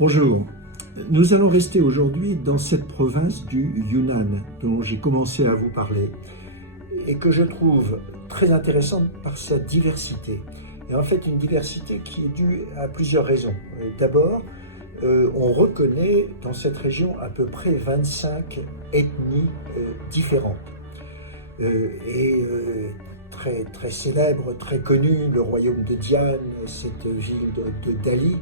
Bonjour, nous allons rester aujourd'hui dans cette province du Yunnan dont j'ai commencé à vous parler et que je trouve très intéressante par sa diversité. Et en fait une diversité qui est due à plusieurs raisons. D'abord, on reconnaît dans cette région à peu près 25 ethnies différentes. Très célèbre, très connu, le royaume de Diane, cette ville de Dali,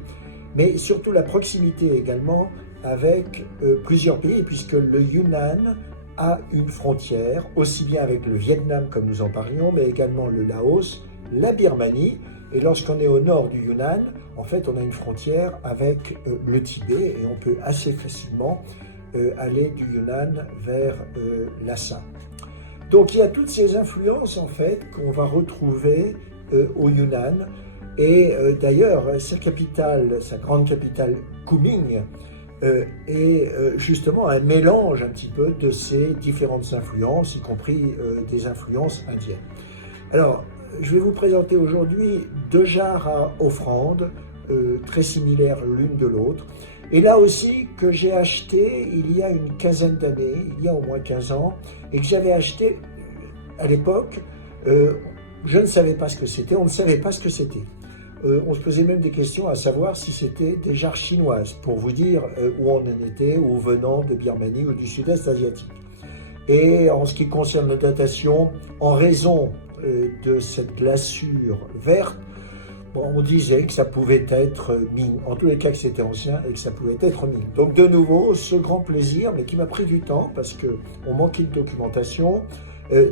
mais surtout la proximité également avec plusieurs pays, puisque le Yunnan a une frontière, aussi bien avec le Vietnam comme nous en parlions, mais également le Laos, la Birmanie, et lorsqu'on est au nord du Yunnan, en fait on a une frontière avec le Tibet, et on peut assez facilement aller du Yunnan vers Lhasa. Donc il y a toutes ces influences en fait qu'on va retrouver au Yunnan, et d'ailleurs sa capitale, sa grande capitale Kunming, est justement un mélange un petit peu de ces différentes influences, y compris des influences indiennes. Alors je vais vous présenter aujourd'hui deux jarres à offrande, très similaires l'une de l'autre, et là aussi que j'ai acheté il y a une quinzaine d'années, il y a au moins 15 ans, et que j'avais acheté à l'époque, je ne savais pas ce que c'était, on ne savait pas ce que c'était. On se posait même des questions à savoir si c'était des jarres chinoises, pour vous dire où on en était, ou venant de Birmanie ou du sud-est asiatique. Et en ce qui concerne la datation, en raison de cette glaçure verte, on disait que ça pouvait être Ming, en tous les cas que c'était ancien et que ça pouvait être Ming. Donc de nouveau, ce grand plaisir, mais qui m'a pris du temps parce qu'on manquait de documentation,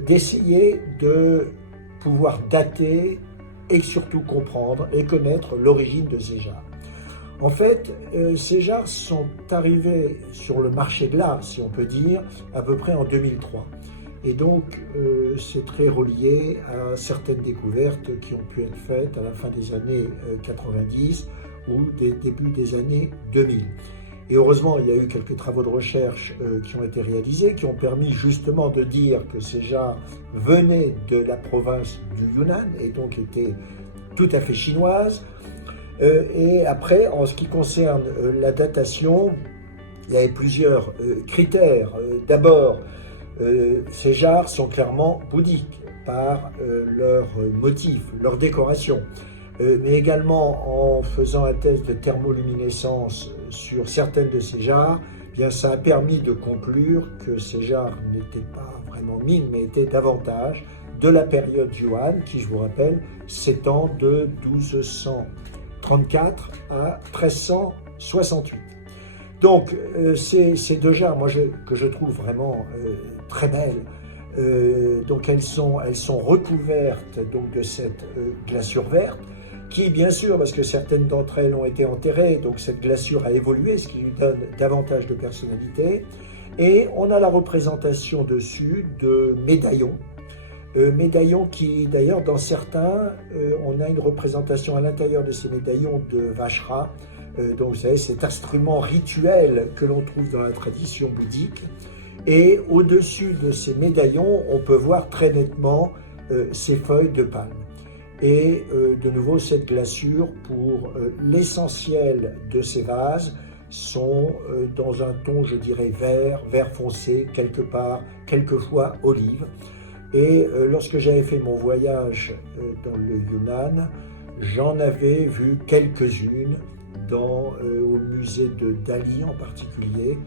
d'essayer de pouvoir dater et surtout comprendre et connaître l'origine de ces jarres. En fait, ces jarres sont arrivées sur le marché de l'art, si on peut dire, à peu près en 2003. Et donc, c'est très relié à certaines découvertes qui ont pu être faites à la fin des années 90 ou des débuts des années 2000. Et heureusement, il y a eu quelques travaux de recherche qui ont été réalisés, qui ont permis justement de dire que ces jarres venaient de la province du Yunnan et donc étaient tout à fait chinoises. Et après, en ce qui concerne la datation, il y avait plusieurs critères. D'abord, ces jarres sont clairement bouddhiques par leur motif, leur décoration. Mais également en faisant un test de thermoluminescence sur certaines de ces jarres, eh bien ça a permis de conclure que ces jarres n'étaient pas vraiment Ming, mais étaient davantage de la période Yuan, qui, je vous rappelle, s'étend de 1234 à 1368. Donc ces deux jarres, que je trouve vraiment très belles, donc elles sont recouvertes donc de cette glaçure verte, qui bien sûr, parce que certaines d'entre elles ont été enterrées, donc cette glaçure a évolué, ce qui lui donne davantage de personnalité. Et on a la représentation dessus de médaillons, médaillons qui d'ailleurs dans certains, on a une représentation à l'intérieur de ces médaillons de Vajra, donc vous savez cet instrument rituel que l'on trouve dans la tradition bouddhique. Et au-dessus de ces médaillons, on peut voir très nettement ces feuilles de palme. Et de nouveau, cette glaçure, pour l'essentiel de ces vases, sont dans un ton, je dirais, vert foncé, quelque part, quelquefois olive. Et lorsque j'avais fait mon voyage dans le Yunnan, j'en avais vu quelques-unes au musée de Dali en particulier.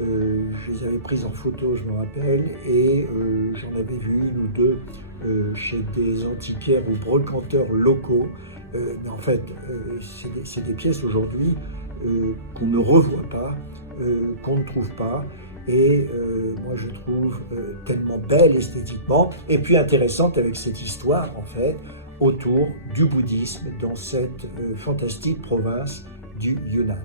Je les avais prises en photo, je me rappelle, et j'en avais vu une ou deux chez des antiquaires ou brocanteurs locaux. Mais en fait, c'est des pièces aujourd'hui qu'on ne revoit pas, qu'on ne trouve pas. Et moi, je trouve tellement belle esthétiquement, et puis intéressante avec cette histoire, en fait, autour du bouddhisme dans cette fantastique province du Yunnan.